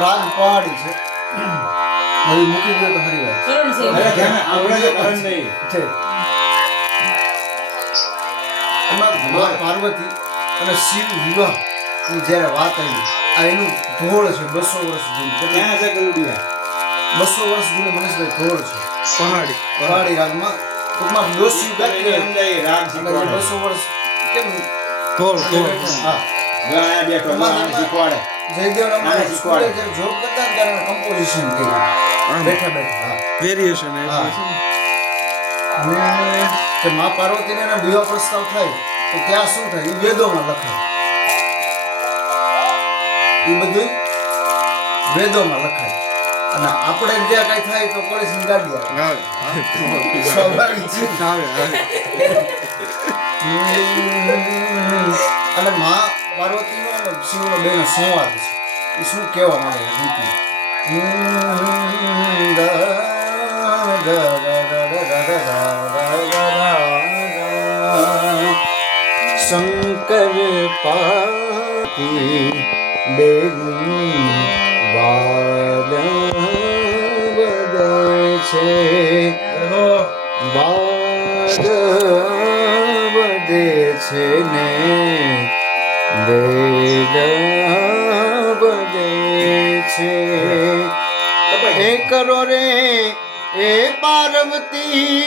રાજપાડી છે નવી મૂકી દે તો હરી વાત કરણ છે અરે ધ્યાન આપણે જે કરણ નહીં છે એમાં મા પાર્વતી અને શિવ વિવાહ ની જ્યારે વાત આવી આ એનું ધોળ છે 200 વર્ષ જૂનું ક્યાં છે ગલુડિયા 200 વર્ષ જૂનું મનીષભાઈ ધોળ છે પહાડી રાગમાં ટૂંકમાં દોષી એની અંદર એ રાગ શીખવાડે 200 વર્ષ કેમ ધોળ હા ગાયા બેઠો આને શીખવાડે જયદેવ આને સ્કૂલે શીખવાડે જ્યારે જોબ કરતા ને ત્યારે કમ્પોઝિશન કર્યું બેઠા બેઠા હા વેરિએશન અને કે મા પાર્વતીને એના વિવાહ પ્રસ્તાવ થાય તો ત્યાં શું થાય એ વેદોમાં લખાય એ બધું વેદોમાં લખાય અને આપણે જ્યાં કઈ થાય તો પોલીસની ગાડી આવે સ્વાભાવિક છે અને મા પાર્વતીનો અને શિવનો બેનો સંવાદ છે એ શું કહેવા માંગે શંકર પાર્વતી બેનું વાદ બદે છે વાદ બદે છે ને વેદ બદે છે એ કરો રે એ પાર્વતી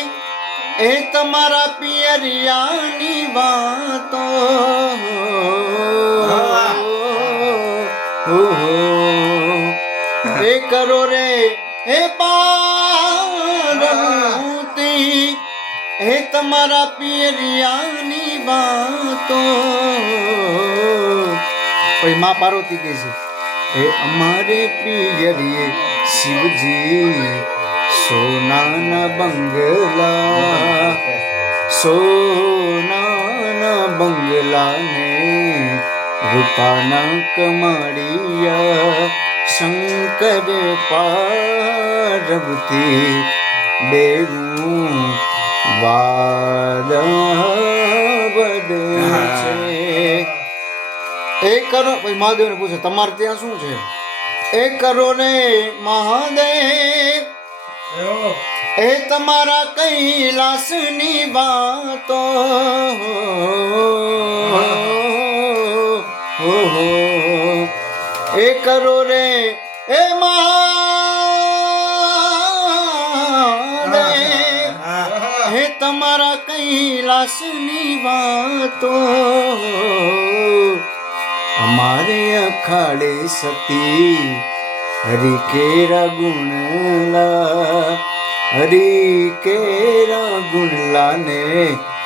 એ તમારા પિયરિયાની વાતો એ કરો રે એ પાર્વતી એ તમારા પિયરિયાની વાતો પછી માં પાર્વતી કહે છે એ અમારે પિયરીએ શિવજી સોનાના બંગલા સોનાના બંગલાને રૂપાના કમાડિયા શંકર પાર્વતી બેનું વાદ બદે છે એ કરો પછી મહાદેવને પૂછે તમારે ત્યાં શું છે એ કરો ને મહાદેવ એ તમારા કૈલાસની વાતો એ કરો રે એ મહાદેવ હે તમારા કૈલાસની વાતો અમારે અખાડે સતી હરિ કેરા ગુણલા હરિ કેરા ગુણલા ને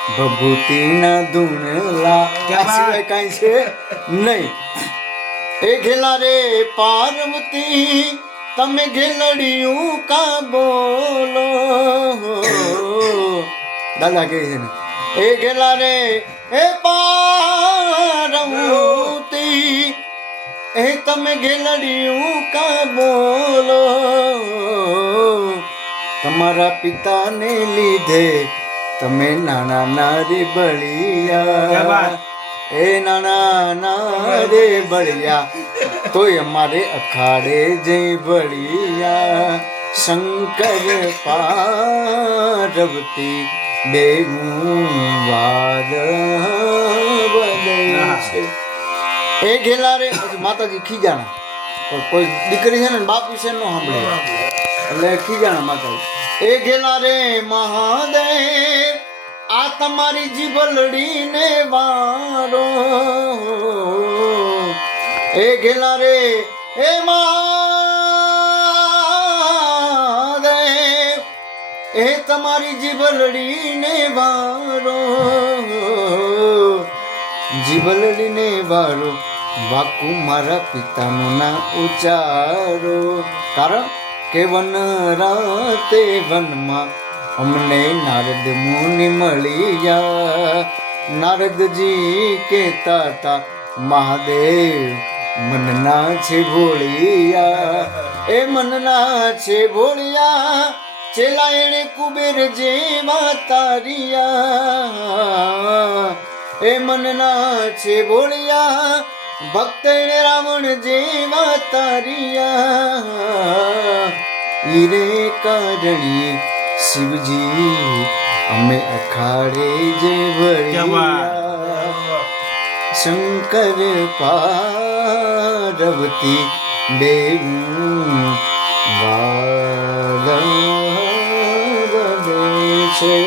ભભૂતિના ધૂણલા ત્યાં સિવાય કાંઈ છે નહીં એ ઘેલા રે પાર્વતી તમે ઘેલડિયું કા બોલો દાદા કહે છે ને એ ઘેલા રે એ પાર્વતી એ તમે ઘેલડિયું કા બોલો તમારા પિતાને લીધે તમે નાના નારી બળિયા એ નાના નારે બળિયા તોય અમારે અખાડે જઈ બળિયા શંકર પાર્વતી બેનું વાદ બદે છે એ ઘેલા રે પછી માતાજી ખીજાણા પણ કોઈ દીકરી છે ને બાપ વિશે ન સાંભળે એટલે ખીજાણા માતાજી એ ઘેલા રે મહાદેવ આ તમારી જીભલડીને વારો એ ઘેલા રે એ મહાદેવ એ તમારી જીભલડીને વારો જીભલડીને વારો વાકુ મારા પિતાનું ના ઉચ્ચારો, કારણ કે વન રાતે વનમાં અમને નારદ મુનિ મળ્યા. નારદજી કહેતા હતા મહાદેવ મનના છે ભોળિયા, એ મનના છે ભોળિયા, ચેલા એણે કુબેર જેવા તારિયા. એ મનના છે ભોળિયા, ભક્ત એણે રાવણ જેવા તારિયા. ઈરે કારણી શિવજી અમે અખાડે જે ભળ્યા. શંકર પાર્વતી બેનું વાદ વધે છે,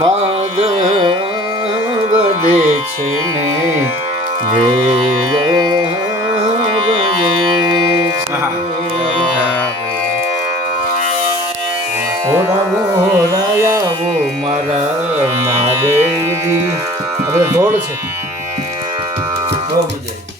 વાદ વધે છે ને વેદ વધે છે. હોરાવો મારા મહાદેવજી. હવે ઢોળ છે, બહુ મજા આવી.